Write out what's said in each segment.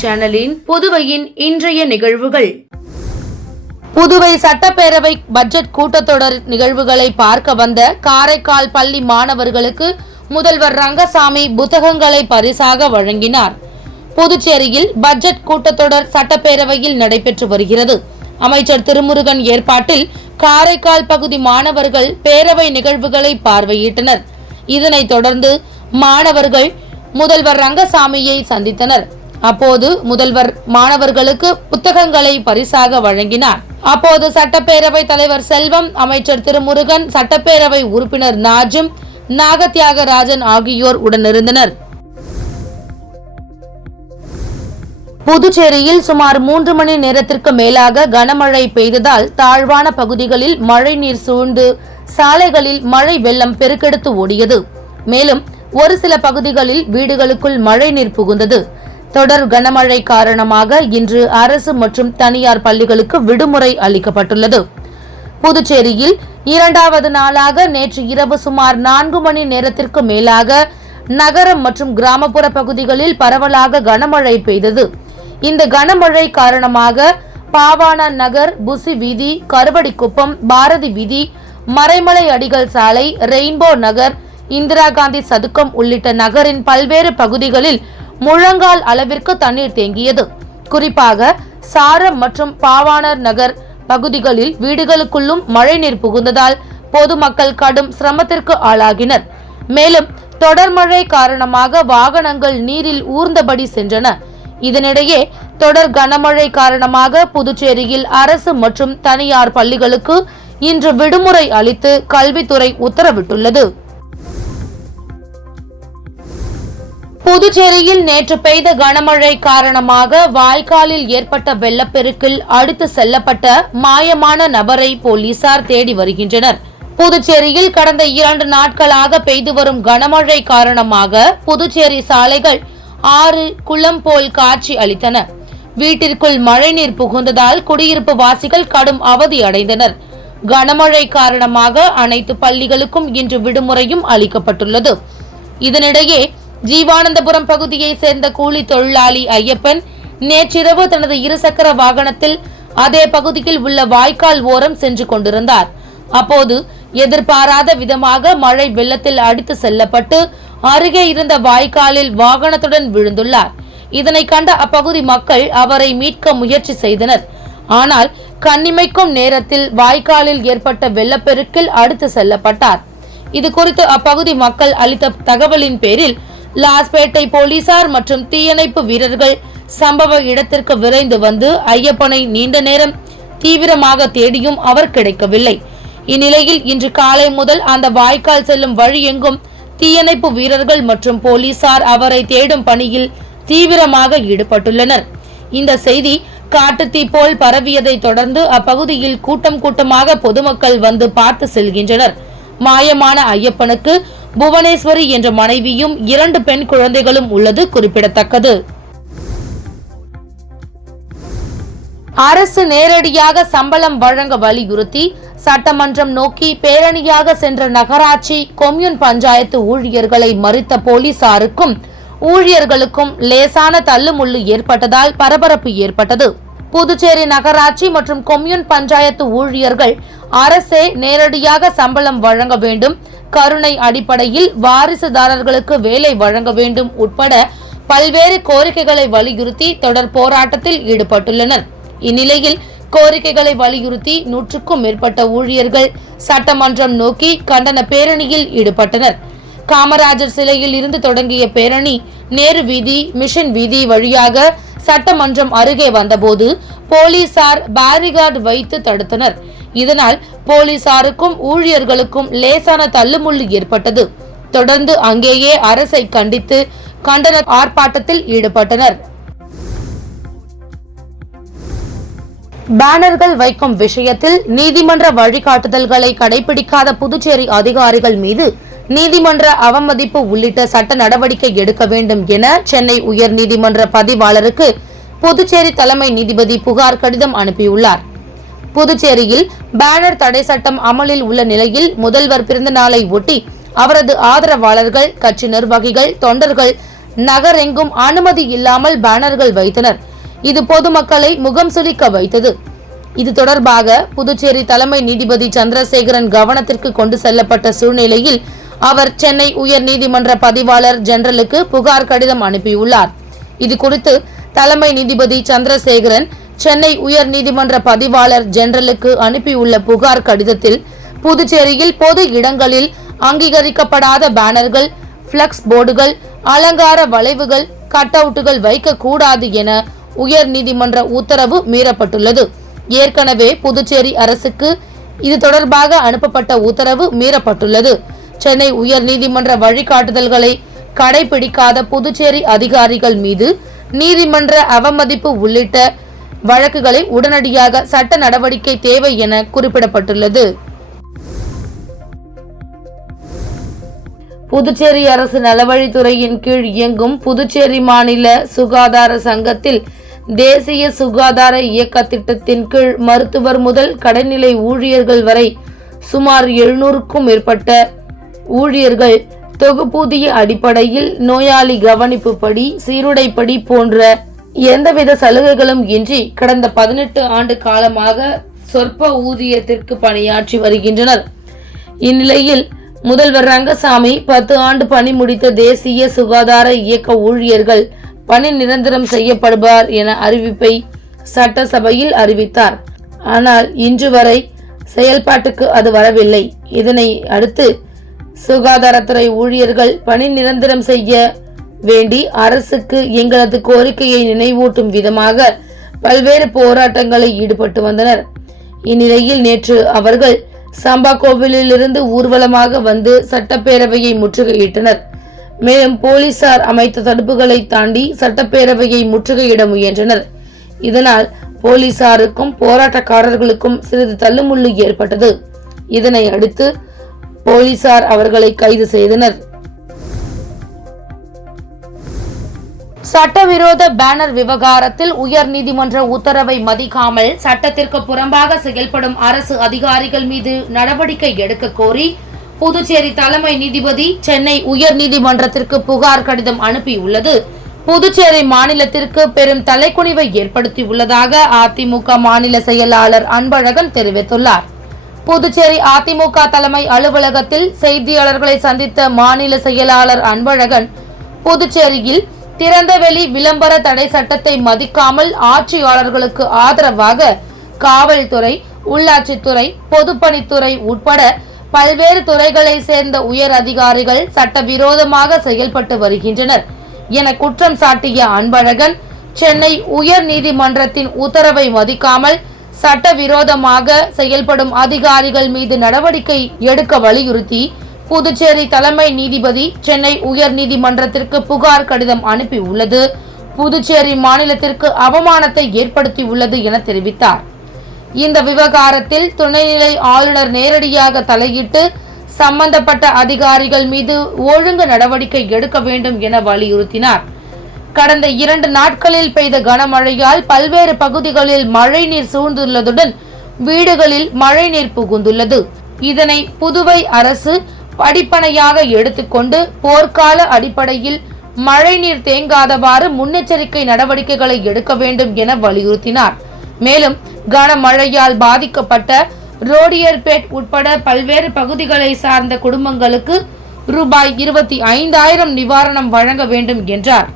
சேனலின் புதுவையின் இன்றைய நிகழ்வுகள். புதுவை சட்டப்பேரவை பட்ஜெட் கூட்டத்தொடர் நிகழ்வுகளை பார்க்க வந்த காரைக்கால் பள்ளி மாணவர்களுக்கு முதல்வர் ரங்கசாமி புத்தகங்களை பரிசாக வழங்கினார். புதுச்சேரியில் பட்ஜெட் கூட்டத்தொடர் சட்டப்பேரவையில் நடைபெற்று வருகிறது. அமைச்சர் திருமுருகன் ஏற்பாட்டில் காரைக்கால் பகுதி மாணவர்கள் பேரவை நிகழ்வுகளை பார்வையிட்டனர். இதனைத் தொடர்ந்து மாணவர்கள் முதல்வர் ரங்கசாமியை சந்தித்தனர். அப்போது முதல்வர் மாணவர்களுக்கு புத்தகங்களை பரிசாக வழங்கினார். அப்போது சட்டப்பேரவை தலைவர் செல்வம், அமைச்சர் திருமுருகன், சட்டப்பேரவை உறுப்பினர் நாஜும், நாகத்யாகராஜன் ஆகியோர் உடனிருந்தனர். புதுச்சேரியில் சுமார் 3 மணி நேரத்திற்கு மேலாக கனமழை பெய்ததால் தாழ்வான பகுதிகளில் மழைநீர் சூழ்ந்து சாலைகளில் மழை வெள்ளம் பெருக்கெடுத்து ஓடியது. மேலும் ஒரு சில பகுதிகளில் வீடுகளுக்குள் மழைநீர் புகுந்தது. தொடர் கனமழை காரணமாக இன்று அரசு மற்றும் தனியார் பள்ளிகளுக்கு விடுமுறை அளிக்கப்பட்டுள்ளது. புதுச்சேரியில் 2வது நாளாக நேற்று இரவு சுமார் 4 மணி நேரத்திற்கு மேலாக நகரம் மற்றும் கிராமப்புற பகுதிகளில் பரவலாக கனமழை பெய்தது. இந்த கனமழை காரணமாக பாவாணா நகர், புசி வீதி, கருவடிக்குப்பம், பாரதி வீதி, மறைமலை அடிகள் சாலை, ரெயின்போ நகர், இந்திரா காந்தி சதுக்கம் உள்ளிட்ட நகரின் பல்வேறு பகுதிகளில் முழங்கால் அளவிற்கு தண்ணீர் தேங்கியது. குறிப்பாக சாரம் மற்றும் பாவாணர் நகர் பகுதிகளில் வீடுகளுக்குள்ளும் மழைநீர் புகுந்ததால் பொதுமக்கள் கடும் சிரமத்திற்கு ஆளாகினர். மேலும் தொடர் மழை காரணமாக வாகனங்கள் நீரில் ஊர்ந்தபடி சென்றன. இதனிடையே தொடர் கனமழை காரணமாக புதுச்சேரியில் அரசு மற்றும் தனியார் பள்ளிகளுக்கு இன்று விடுமுறை அளித்து கல்வித்துறை உத்தரவிட்டுள்ளது. புதுச்சேரியில் நேற்று பெய்த கனமழை காரணமாக வாய்க்காலில் ஏற்பட்ட வெள்ளப்பெருக்கில் அடித்து செல்லப்பட்ட மாயமான நபரை போலீசார் தேடி வருகின்றனர். புதுச்சேரியில் கடந்த 2 நாட்களாக பெய்து வரும் கனமழை காரணமாக புதுச்சேரி சாலைகள் ஆறு குளம் போல் காட்சி அளித்தன. வீட்டிற்குள் மழைநீர் புகுந்ததால் குடியிருப்பு வாசிகள் கடும் அவதி அடைந்தனர். கனமழை காரணமாக அனைத்து பள்ளிகளுக்கும் இன்று விடுமுறையும் அளிக்கப்பட்டுள்ளது. இதனிடையே ஜீவானந்தபுரம் பகுதியை சேர்ந்த கூலி தொழிலாளி ஐயப்பன் நேற்றிரவு தனது இருசக்கர வாகனத்தில் அதே பகுதியில் உள்ள வாய்க்கால் ஓரம் சென்று கொண்டிருந்தார். அப்போது எதிர்பாராத விதமாக மழை வெள்ளத்தில் அடித்து செல்லப்பட்டு அருகே இருந்த வாய்க்காலில் வாகனத்துடன் விழுந்துள்ளார். இதனை கண்ட அப்பகுதி மக்கள் அவரை மீட்க முயற்சி செய்தனர். ஆனால் கண்ணிமைக்கும் நேரத்தில் வாய்க்காலில் ஏற்பட்ட வெள்ளப்பெருக்கில் அடித்து செல்லப்பட்டார். இது குறித்து அப்பகுதி மக்கள் அளித்த தகவலின் பேரில் லாஸ்பேட்டை போலீசார் மற்றும் தீயணைப்பு வீரர்கள் சம்பவ இடத்திற்கு விரைந்து வந்து ஐயப்பனை நீண்ட நேரம் தீவிரமாக தேடியும் அவர் கிடைக்கவில்லை. இந்நிலையில் இன்று காலை முதல் அந்த வாய்க்கால் செல்லும் வழி எங்கும் தீயணைப்பு வீரர்கள் மற்றும் போலீசார் அவரை தேடும் பணியில் தீவிரமாக ஈடுபட்டுள்ளனர். இந்த செய்தி காட்டுத்தீ போல் பரவியதை தொடர்ந்து அப்பகுதியில் கூட்டமாக பொதுமக்கள் வந்து பார்த்து செல்கின்றனர். மாயமான ஐயப்பனுக்கு புவனேஸ்வரி என்ற மனைவியும் 2 பெண் குழந்தைகளும் உள்ளது குறிப்பிடத்தக்கது. அரசு நேரடியாக சம்பளம் வழங்க வலியுறுத்தி சட்டமன்றம் நோக்கி பேரணியாக சென்ற நகராட்சி கொம்யூன் பஞ்சாயத்து ஊழியர்களை மறித்த போலீசாருக்கும் ஊழியர்களுக்கும் லேசான தள்ளுமுள்ளு ஏற்பட்டதால் பரபரப்பு ஏற்பட்டது. புதுச்சேரி நகராட்சி மற்றும் கொம்யூன் பஞ்சாயத்து ஊழியர்கள் அரசே நேரடியாக சம்பளம் வழங்க வேண்டும், கருணை அடிப்படையில் வாரிசுதாரர்களுக்கு வேலை வழங்க வேண்டும் உட்பட பல்வேறு கோரிக்கைகளை வலியுறுத்தி தொடர் போராட்டத்தில் ஈடுபட்டுள்ளனர். இந்நிலையில் கோரிக்கைகளை வலியுறுத்தி 100க்கும் மேற்பட்ட ஊழியர்கள் சட்டமன்றம் நோக்கி கண்டன பேரணியில் ஈடுபட்டனர். காமராஜர் சிலையில் இருந்து தொடங்கிய பேரணி நேரு வீதி, மிஷன் வீதி வழியாக சட்டமன்றம் அருகே வந்தபோது போலீசார் பேரிகார்டு வைத்து தடுத்தனர். இதனால் போலீசாருக்கும் ஊழியர்களுக்கும் லேசான தள்ளுமுள்ளு ஏற்பட்டது. தொடர்ந்து அங்கேயே அரசை கண்டித்து கண்டன ஆர்ப்பாட்டத்தில் ஈடுபட்டனர். பேனர்கள் வைக்கும் விஷயத்தில் நீதிமன்ற வழிகாட்டுதல்களை கடைபிடிக்காத புதுச்சேரி அதிகாரிகள் மீது நீதிமன்ற அவமதிப்பு உள்ளிட்ட சட்ட நடவடிக்கை எடுக்க வேண்டும் என சென்னை உயர்நீதிமன்ற பதிவாளருக்கு புதுச்சேரி தலைமை நீதிபதி புகார் கடிதம் அனுப்பியுள்ளார். புதுச்சேரியில் பேனர் தடை சட்டம் அமலில் உள்ள நிலையில் முதல்வர் பிறந்த நாளை ஒட்டி அவரது ஆதரவாளர்கள், கட்சி நிர்வாகிகள், தொண்டர்கள் நகரெங்கும் அனுமதி இல்லாமல் பேனர்கள் வைத்தனர். இது பொதுமக்களை முகம் சுளிக்க வைத்தது. இது தொடர்பாக புதுச்சேரி தலைமை நீதிபதி சந்திரசேகரன் கவனத்திற்கு கொண்டு செல்லப்பட்ட சூழ்நிலையில் அவர் சென்னை உயர் நீதிமன்ற பதிவாளர் ஜெனரலுக்கு புகார் கடிதம் அனுப்பியுள்ளார். இது குறித்து தலைமை நீதிபதி சந்திரசேகரன் சென்னை உயர் நீதிமன்ற பதிவாளர் ஜெனரலுக்கு அனுப்பியுள்ள புகார் கடிதத்தில் புதுச்சேரியில் பொது இடங்களில் அங்கீகரிக்கப்படாத பேனர்கள், பிளக்ஸ் போர்டுகள், அலங்கார வளைவுகள், கட் அவுட்டுகள் வைக்கக்கூடாது என உயர் நீதிமன்ற உத்தரவு மீறப்பட்டுள்ளது. ஏற்கனவே புதுச்சேரி அரசுக்கு இது தொடர்பாக அனுப்பப்பட்ட உத்தரவு மீறப்பட்டுள்ளது. சென்னை உயர் நீதிமன்ற வழிகாட்டுதல்களை கடைபிடிக்காத புதுச்சேரி அதிகாரிகள் மீது நீதிமன்ற அவமதிப்பு உள்ளிட்ட வழக்குகளை உடனடியாக சட்ட நடவடிக்கை தேவை என குறிப்பிடப்பட்டுள்ளது. புதுச்சேரி அரசு நலவழித்துறையின் கீழ் இயங்கும் புதுச்சேரி மாநில சுகாதார சங்கத்தில் தேசிய சுகாதார இயக்க திட்டத்தின் கீழ் மருத்துவர் முதல் கடைநிலை ஊழியர்கள் வரை சுமார் 700க்கும் மேற்பட்ட ஊழியர்கள் தொகுப்பூதிய அடிப்படையில் நோயாளி கவனிப்பு படி, சீருடைப்படி போன்ற எந்தவித சலுகைகளும் இன்றி கடந்த 18 ஆண்டு காலமாக சொற்ப ஊதியத்திற்கு பணியாற்றி வருகின்றனர். இந்நிலையில் முதல்வர் ரங்கசாமி 10 ஆண்டு பணி முடித்த தேசிய சுகாதார இயக்க ஊழியர்கள் பணி நிரந்தரம் செய்யப்படுவார் என அறிவிப்பை சட்டசபையில் அறிவித்தார். ஆனால் இன்று வரை செயல்பாட்டுக்கு அது வரவில்லை. இதனை அடுத்து சுகாதாரத்துறை ஊழியர்கள் பணி நிரந்தரம் செய்ய வேண்டி அரசுக்கு எங்களது கோரிக்கையை நினைவூட்டும் விதமாக பல்வேறு போராட்டங்களில் ஈடுபட்டு வந்தனர். இந்நிலையில் நேற்று அவர்கள் சம்பா கோவிலிலிருந்து ஊர்வலமாக வந்து சட்டப்பேரவையை முற்றுகையிட்டனர். மேலும் போலீசார் அமைத்த தடுப்புகளை தாண்டி சட்டப்பேரவையை முற்றுகையிட முயன்றனர். இதனால் போலீசாருக்கும் போராட்டக்காரர்களுக்கும் சிறிது தள்ளுமுள்ளு ஏற்பட்டது. இதனை அடுத்து போலீசார் அவர்களை கைது செய்தனர். சட்டவிரோத பேனர் விவகாரத்தில் உயர் நீதிமன்ற உத்தரவை மதிக்காமல் சட்டத்திற்கு புறம்பாக செயல்படும் அரசு அதிகாரிகள் மீது நடவடிக்கை எடுக்க கோரி புதுச்சேரி தலைமை நீதிபதி சென்னை உயர் நீதிமன்றத்திற்கு புகார் கடிதம் அனுப்பியுள்ளது. புதுச்சேரி மாநிலத்திற்கு பெரும் தலைக்குனிவை ஏற்படுத்தியுள்ளதாக அதிமுக மாநில செயலாளர் அன்பழகன் தெரிவித்துள்ளார். புதுச்சேரி அதிமுக தலைமை அலுவலகத்தில் செய்தியாளர்களை சந்தித்த மாநில செயலாளர் அன்பழகன், புதுச்சேரியில் திறந்தவெளி விளம்பர தடை சட்டத்தை மதிக்காமல் ஆட்சியாளர்களுக்கு ஆதரவாக காவல்துறை, உள்ளாட்சித்துறை, பொதுப்பணித்துறை உட்பட பல்வேறு துறைகளை சேர்ந்த உயர் அதிகாரிகள் சட்டவிரோதமாக செயல்பட்டு வருகின்றனர் என குற்றம் சாட்டிய அன்பழகன், சென்னை உயர் நீதிமன்றத்தின் உத்தரவை மதிக்காமல் சட்டவிரோதமாக செயல்படும் அதிகாரிகள் மீது நடவடிக்கை எடுக்க வலியுறுத்தி புதுச்சேரி தலைமை நீதிபதி சென்னை உயர் நீதிமன்றத்திற்கு புகார் கடிதம் அனுப்பியுள்ளது புதுச்சேரி மாநிலத்திற்கு அவமானத்தை ஏற்படுத்தியுள்ளது என தெரிவித்தார். இந்த விவகாரத்தில் துணைநிலை ஆளுநர் நேரடியாக தலையிட்டு சம்பந்தப்பட்ட அதிகாரிகள் மீது ஒழுங்கு நடவடிக்கை எடுக்க வேண்டும் என வலியுறுத்தினார். கடந்த 2 நாட்களில் பெய்த கனமழையால் பல்வேறு பகுதிகளில் மழைநீர் சூழ்ந்துள்ளதுடன் வீடுகளில் மழைநீர் புகுந்துள்ளது. இதனை புதுவை அரசு படிப்பனையாக எடுத்துக்கொண்டு போர்க்கால அடிப்படையில் மழைநீர் தேங்காதவாறு முன்னெச்சரிக்கை நடவடிக்கைகளை எடுக்க வேண்டும் என வலியுறுத்தினார். மேலும் கனமழையால் பாதிக்கப்பட்ட ரோடியர்பேட் உட்பட பல்வேறு பகுதிகளை சார்ந்த குடும்பங்களுக்கு ரூபாய் 25,000 நிவாரணம் வழங்க வேண்டும் என்றார்.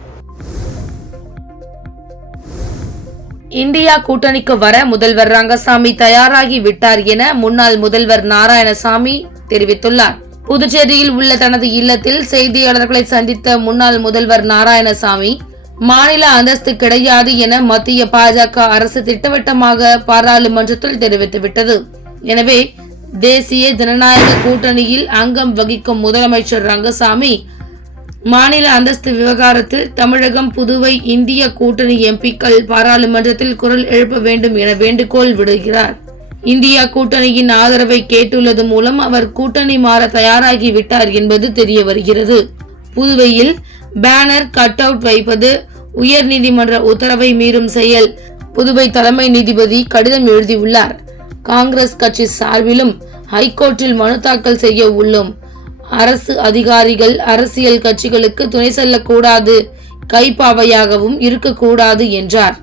இந்தியா கூட்டணிக்கு வர முதல்வர் ரங்கசாமி தயாராகி விட்டார் என முன்னாள் முதல்வர் நாராயணசாமி தெரிவித்துள்ளார். புதுச்சேரியில் உள்ள தனது இல்லத்தில் செய்தியாளர்களை சந்தித்த முன்னாள் முதல்வர் நாராயணசாமி, மாநில அந்தஸ்து கிடையாது என மத்திய பாஜக அரசு திட்டவட்டமாக பாராளுமன்றத்தில் தெரிவித்துவிட்டது. எனவே தேசிய ஜனநாயக கூட்டணியில் அங்கம் வகிக்கும் முதலமைச்சர் ரங்கசாமி மாநில அந்தஸ்து விவகாரத்தில் தமிழகம், புதுவை, இந்திய கூட்டணி எம்பிக்கள் பாராளுமன்றத்தில் குரல் எழுப்ப வேண்டும் என வேண்டுகோள் விடுகிறார். இந்தியா கூட்டணியின் ஆதரவை கேட்டுள்ளது மூலம் அவர் கூட்டணி மாற தயாராகி விட்டார் என்பது தெரிய வருகிறது. புதுவையில் பேனர், கட் அவுட் வைப்பது உயர் நீதிமன்ற உத்தரவை மீறும் செயல். புதுவை தலைமை நீதிபதி கடிதம் எழுதியுள்ளார். காங்கிரஸ் கட்சி சார்பிலும் ஹைகோர்ட்டில் மனு தாக்கல் செய்ய உள்ளோம். அரசு அதிகாரிகள் அரசியல் கட்சிகளுக்கு துணை செல்லக்கூடாது, கைப்பாவையாகவும் இருக்கக்கூடாது என்றார்.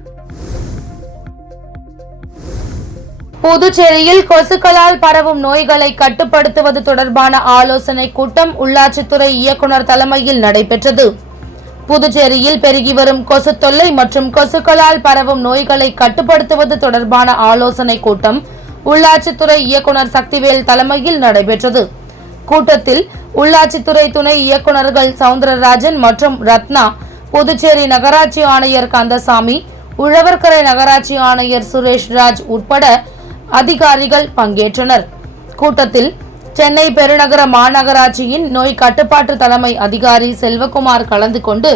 புதுச்சேரியில் கொசுக்களால் பரவும் நோய்களை கட்டுப்படுத்துவது தொடர்பான ஆலோசனை கூட்டம் உள்ளாட்சித்துறை இயக்குநர் தலைமையில் நடைபெற்றது. புதுச்சேரியில் பெருகி வரும் கொசு தொல்லை மற்றும் கொசுக்களால் பரவும் நோய்களை கட்டுப்படுத்துவது தொடர்பான ஆலோசனை கூட்டம் உள்ளாட்சித்துறை இயக்குநர் சக்திவேல் தலைமையில் நடைபெற்றது. கூட்டத்தில் உள்ளாட்சித்துறை துணை இயக்குநர்கள் சவுந்தரராஜன் மற்றும் ரத்னா, புதுச்சேரி நகராட்சி ஆணையர் கந்தசாமி, உழவர்கரை நகராட்சி ஆணையர் சுரேஷ்ராஜ் உட்பட அதிகாரிகள் பங்கேற்றனர். கூட்டத்தில் சென்னை பெருநகர மாநகராட்சியின் நோய் கட்டுப்பாட்டு தலைமை அதிகாரி செல்வகுமார் கலந்து கொண்டு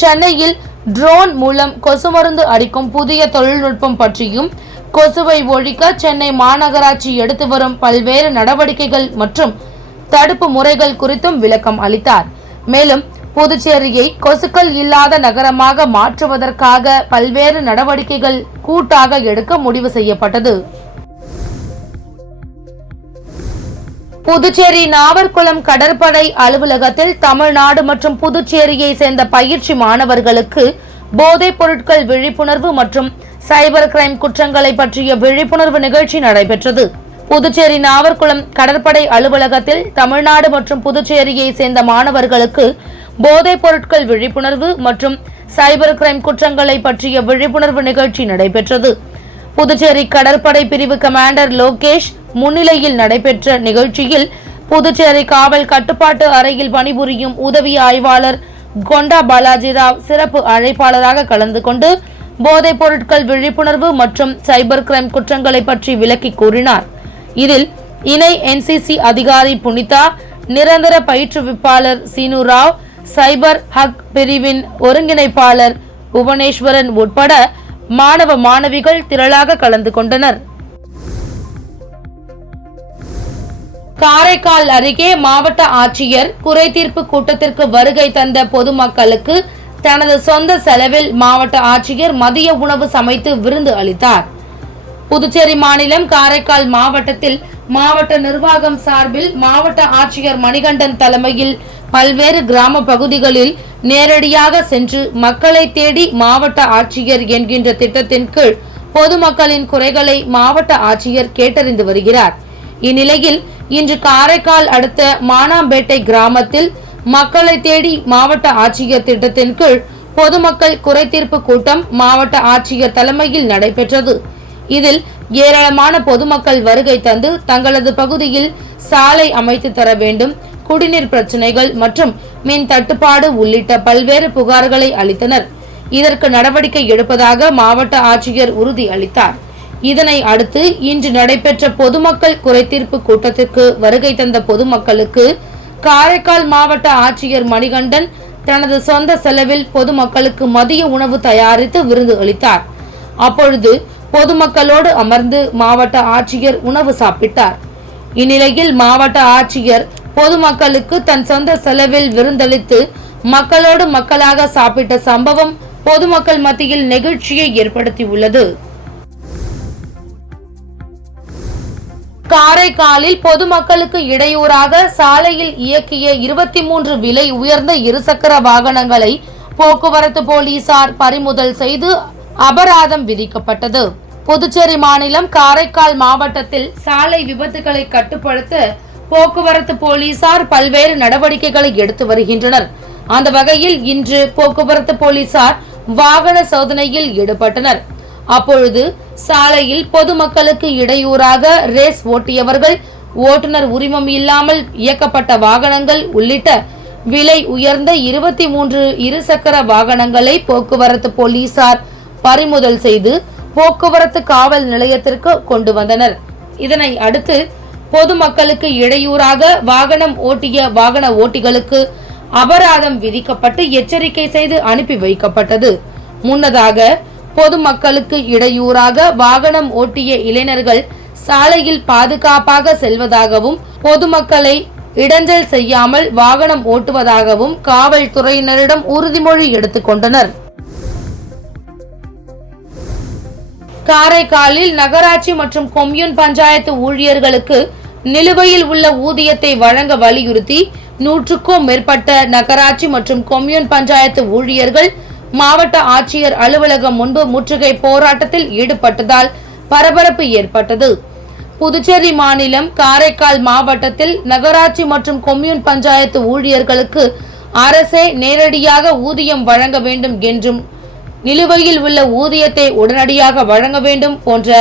சென்னையில் ட்ரோன் மூலம் கொசு மருந்து அடிக்கும் புதிய தொழில்நுட்பம் பற்றியும், கொசுவை ஒழிக்க சென்னை மாநகராட்சி எடுத்து வரும் பல்வேறு நடவடிக்கைகள் மற்றும் தடுப்பு முறைகள் குறித்தும் விளக்கம் அளித்தார். மேலும் புதுச்சேரியை கொசுக்கள் இல்லாத நகரமாக மாற்றுவதற்காக பல்வேறு நடவடிக்கைகள் கூட்டாக எடுக்க முடிவு செய்யப்பட்டது. புதுச்சேரி நாவர்குளம் கடற்படை அலுவலகத்தில் தமிழ்நாடு மற்றும் புதுச்சேரியை சேர்ந்த பயிற்சி மாணவர்களுக்கு போதைப் பொருட்கள் விழிப்புணர்வு மற்றும் சைபர் கிரைம் குற்றங்களை பற்றிய விழிப்புணர்வு நிகழ்ச்சி நடைபெற்றது. புதுச்சேரி நாவர்குளம் கடற்படை அலுவலகத்தில் தமிழ்நாடு மற்றும் புதுச்சேரியை சேர்ந்த மாணவர்களுக்கு போதைப் பொருட்கள் விழிப்புணர்வு மற்றும் சைபர் கிரைம் குற்றங்களை பற்றிய விழிப்புணர்வு நிகழ்ச்சி நடைபெற்றது. புதுச்சேரி கடற்படை பிரிவு கமாண்டர் லோகேஷ் முன்னிலையில் நடைபெற்ற நிகழ்ச்சியில் புதுச்சேரி காவல் கட்டுப்பாட்டு அறையில் பணிபுரியும் உதவி ஆய்வாளர் கொண்டா பாலாஜிராவ் சிறப்பு அழைப்பாளராக கலந்து கொண்டு போதைப் பொருட்கள் விழிப்புணர்வு மற்றும் சைபர் கிரைம் குற்றங்களை பற்றி விளக்கி கூறினார். இதில் இணை NCC அதிகாரி புனிதா, நிரந்தர பயிற்றுவிப்பாளர் சீனு ராவ், சைபர் ஹக் பிரிவின் ஒருங்கிணைப்பாளர் புவனேஸ்வரன் உட்பட மாணவ மாணவிகள் திரளாக கலந்து கொண்டனர். காரைக்கால் அருகே மாவட்ட ஆட்சியர் குறைதீர்ப்பு கூட்டத்திற்கு வருகை தந்த பொதுமக்களுக்கு தனது சொந்த செலவில் மாவட்ட ஆட்சியர் மதிய உணவு சமைத்து விருந்து அளித்தார். புதுச்சேரி மாநிலம் காரைக்கால் மாவட்டத்தில் மாவட்ட நிர்வாகம் சார்பில் மாவட்ட ஆட்சியர் மணிகண்டன் தலைமையில் பல்வேறு கிராம பகுதிகளில் நேரடியாக சென்று மக்களை தேடி மாவட்ட ஆட்சியர் என்கின்ற திட்டத்தின் கீழ் பொதுமக்களின் குறைகளை மாவட்ட ஆட்சியர் கேட்டறிந்து வருகிறார். இந்நிலையில் இன்று காரைக்கால் அடுத்த மானாம்பேட்டை கிராமத்தில் மக்களை தேடி மாவட்ட ஆட்சியர் திட்டத்தின் கீழ் பொதுமக்கள் குறைதீர்ப்பு கூட்டம் மாவட்ட ஆட்சியர் தலைமையில் நடைபெற்றது. இதில் ஏராளமான பொதுமக்கள் வருகை தந்து தங்களது பகுதியில் சாலை அமைத்து தர வேண்டும், குடிநீர் பிரச்சனைகள் மற்றும் மின் தட்டுப்பாடு உள்ளிட்ட பல்வேறு புகார்களை அளித்தனர். இதற்கு நடவடிக்கை எடுப்பதாக மாவட்ட ஆட்சியர் உறுதி அளித்தார். இதனை அடுத்து இன்று நடைபெற்ற பொதுமக்கள் குறைதீர்ப்பு கூட்டத்திற்கு வருகை தந்த பொதுமக்களுக்கு காரைக்கால் மாவட்ட ஆட்சியர் மணிகண்டன் தனது சொந்த செலவில் பொதுமக்களுக்கு மதிய உணவு தயாரித்து விருந்து அளித்தார். அப்பொழுது பொதுமக்களோடு அமர்ந்து மாவட்ட ஆட்சியர் உணவு சாப்பிட்டார். இந்நிலையில் மாவட்ட ஆட்சியர் பொதுமக்களுக்கு தன் சொந்த செலவில் விருந்தளித்து மக்களோடு மக்களாக சாப்பிட்ட சம்பவம் பொதுமக்கள் மத்தியில் நெகிழ்ச்சியை ஏற்படுத்தியுள்ளது. காரைக்காலில் பொதுமக்களுக்கு இடையூறாக சாலையில் இயக்கிய 23 விலை உயர்ந்த இருசக்கர வாகனங்களை போக்குவரத்து போலீசார் பறிமுதல் செய்து அபராதம் விதிக்கப்பட்டது. புதுச்சேரி மாநிலம் காரைக்கால் மாவட்டத்தில் சாலை விபத்துகளை கட்டுப்படுத்த போக்குவரத்து போலீசார் பல்வேறு நடவடிக்கைகளை எடுத்து வருகின்றனர். அந்த வகையில் இன்று போக்குவரத்து போலீசார் வாகன சோதனையில் ஈடுபட்டனர். அப்பொழுது சாலையில் பொதுமக்களுக்கு இடையூறாக ரேஸ் ஓட்டியவர்கள், ஓட்டுநர் உரிமம் இல்லாமல் இயக்கப்பட்ட வாகனங்கள் உள்ளிட்ட விலை உயர்ந்த 23 இருசக்கர வாகனங்களை போக்குவரத்து போலீசார் பறிமுதல் செய்து போக்குவரத்து காவல் நிலையத்திற்கு கொண்டு வந்தனர். இதனை அடுத்து பொதுமக்களுக்கு இடையூறாக வாகனம் ஓட்டிய வாகன ஓட்டிகளுக்கு அபராதம் விதிக்கப்பட்டு எச்சரிக்கை செய்து அனுப்பி வைக்கப்பட்டது. முன்னதாக பொதுமக்களுக்கு இடையூறாக வாகனம் ஓட்டிய இளைஞர்கள் சாலையில் பாதுகாப்பாக செல்வதாகவும் பொதுமக்களை இடைஞ்சல் செய்யாமல் வாகனம் ஓட்டுவதாகவும் காவல்துறையினரிடம் உறுதிமொழி எடுத்துக் கொண்டனர். காரைக்காலில் நகராட்சி மற்றும் கொம்யூன் பஞ்சாயத்து ஊழியர்களுக்கு நிலுவையில் உள்ள ஊதியத்தை வழங்க வலியுறுத்தி 100க்கும் மேற்பட்ட நகராட்சி மற்றும் கொம்யூன் பஞ்சாயத்து ஊழியர்கள் மாவட்ட ஆட்சியர் அலுவலகம் முன்பு முற்றுகை போராட்டத்தில் ஈடுபட்டதால் பரபரப்பு ஏற்பட்டது. புதுச்சேரி மாநிலம் காரைக்கால் மாவட்டத்தில் நகராட்சி மற்றும் கொம்யூன் பஞ்சாயத்து ஊழியர்களுக்கு அரசே நேரடியாக ஊதியம் வழங்க வேண்டும் என்றும் நிலுவையில் உள்ள ஊதியத்தை உடனடியாக வழங்க வேண்டும் போன்ற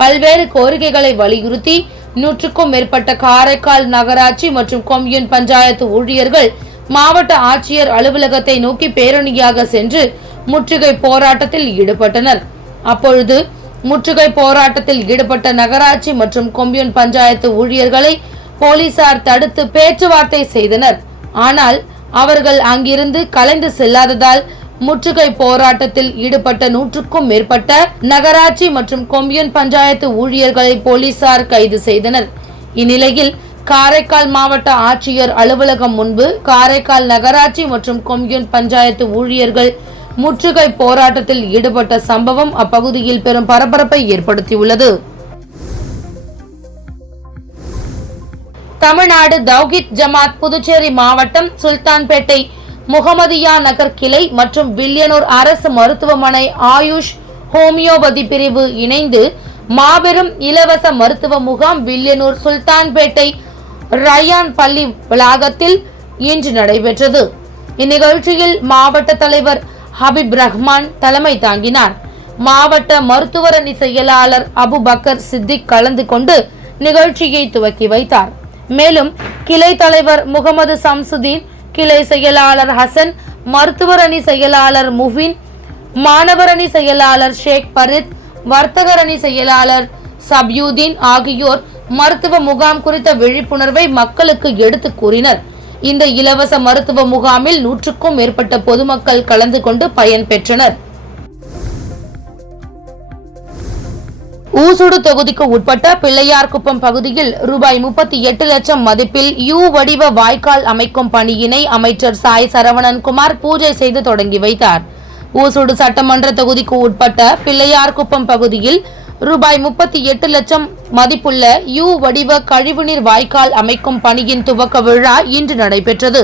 பல்வேறு கோரிக்கைகளை வலியுறுத்தி 100க்கும் மேற்பட்ட காரைக்கால் நகராட்சி மற்றும் கொம்யூன் பஞ்சாயத்து ஊழியர்கள் மாவட்ட ஆட்சியர் அலுவலகத்தை நோக்கி பேரணியாக சென்று முற்றுகை போராட்டத்தில் ஈடுபட்டனர். அப்பொழுது முற்றுகை போராட்டத்தில் ஈடுபட்ட நகராட்சி மற்றும் கொம்யூன் பஞ்சாயத்து ஊழியர்களை போலீசார் தடுத்து பேச்சுவார்த்தை செய்தனர். ஆனால் அவர்கள் அங்கிருந்து கலைந்து செல்லாததால் முற்றுகை போராட்டத்தில் ஈடுபட்ட 100க்கும் மேற்பட்ட நகராட்சி மற்றும் கொம்யூன் பஞ்சாயத்து ஊழியர்களை போலீசார் கைது செய்தனர். இந்நிலையில் காரைக்கால் மாவட்ட ஆட்சியர் அலுவலகம் முன்பு காரைக்கால் நகராட்சி மற்றும் கொம்யூன் பஞ்சாயத்து ஊழியர்கள் முற்றுகை போராட்டத்தில் ஈடுபட்ட சம்பவம் அப்பகுதியில் பெரும் பரபரப்பை ஏற்படுத்தியுள்ளது. தமிழ்நாடு தௌஹீத் ஜமாத் புதுச்சேரி மாவட்டம் சுல்தான்பேட்டை முகமதியா நகர் கிளை மற்றும் வில்லியனூர் அரசு மருத்துவமனை ஆயுஷ் ஹோமியோபதி பிரிவு இணைந்து மாபெரும் இலவச மருத்துவ முகாம் வில்லியனூர் சுல்தான்பேட்டை ரயான் பள்ளி வளாகத்தில் இன்று நடைபெற்றது. இந்நிகழ்ச்சியில் மாவட்ட தலைவர் ஹபீப் ரஹ்மான் தலைமை தாங்கினார். மாவட்ட மருத்துவரணி செயலாளர் அபுபக்கர் சித்திக் கலந்து கொண்டு நிகழ்ச்சியை துவக்கி வைத்தார். மேலும் கிளை தலைவர் முகமது சம்சுதீன், கிளை செயலாளர் ஹசன், மருத்துவர் அணி செயலாளர் முஃபின், மாணவர் அணி செயலாளர் ஷேக் பரித், வர்த்தகர் அணி செயலாளர் சப்யூதீன் ஆகியோர் மருத்துவ முகாம் குறித்த விழிப்புணர்வை மக்களுக்கு எடுத்து கூறினர். இந்த இலவச மருத்துவ முகாமில் 100க்கும் மேற்பட்ட பொதுமக்கள் கலந்து கொண்டு பயன் பெற்றனர். ஊசுடு தொகுதிக்கு உட்பட்ட பிள்ளையார்குப்பம் பகுதியில் ரூபாய் 38 லட்சம் மதிப்பில் யூ வடிவ வாய்க்கால் அமைக்கும் பணியினை அமைச்சர் சாய் சரவணன்குமார் பூஜை செய்து தொடங்கி வைத்தார். ஊசுடு சட்டமன்ற தொகுதிக்கு உட்பட்ட பிள்ளையார்குப்பம் பகுதியில் ரூபாய் 38 லட்சம் மதிப்புள்ள யூ வடிவ கழிவுநீர் வாய்க்கால் அமைக்கும் பணியின் துவக்க விழா இன்று நடைபெற்றது.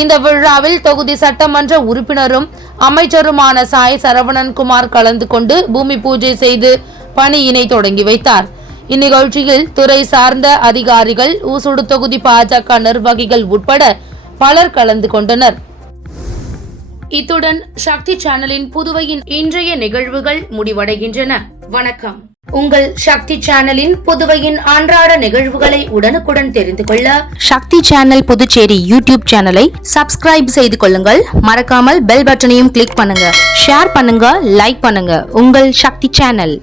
இந்த விழாவில் தொகுதி சட்டமன்ற உறுப்பினரும் அமைச்சருமான சாய் சரவணன்குமார் கலந்து கொண்டு பூமி பூஜை செய்து பணியினை தொடங்கி வைத்தார். இந்நிகழ்ச்சியில் துறை சார்ந்த அதிகாரிகள், ஊசுடு தொகுதி பாஜக நிர்வாகிகள் உட்பட பலர் கலந்து கொண்டனர். இத்துடன் சக்தி சேனலின் புதுவையின் இன்றைய நிகழ்வுகள் முடிவடைகின்றன. வணக்கம். உங்கள் சக்தி சேனலின் புதுவையின் அன்றாட நிகழ்வுகளை உடனுக்குடன் தெரிந்து கொள்ள சக்தி சேனல் புதுச்சேரி யூடியூப் சேனலை சப்ஸ்கிரைப் செய்து கொள்ளுங்கள். மறக்காமல் பெல் பட்டனையும் கிளிக் பண்ணுங்க, ஷேர் பண்ணுங்க, லைக் பண்ணுங்க. உங்கள் சக்தி சேனல்.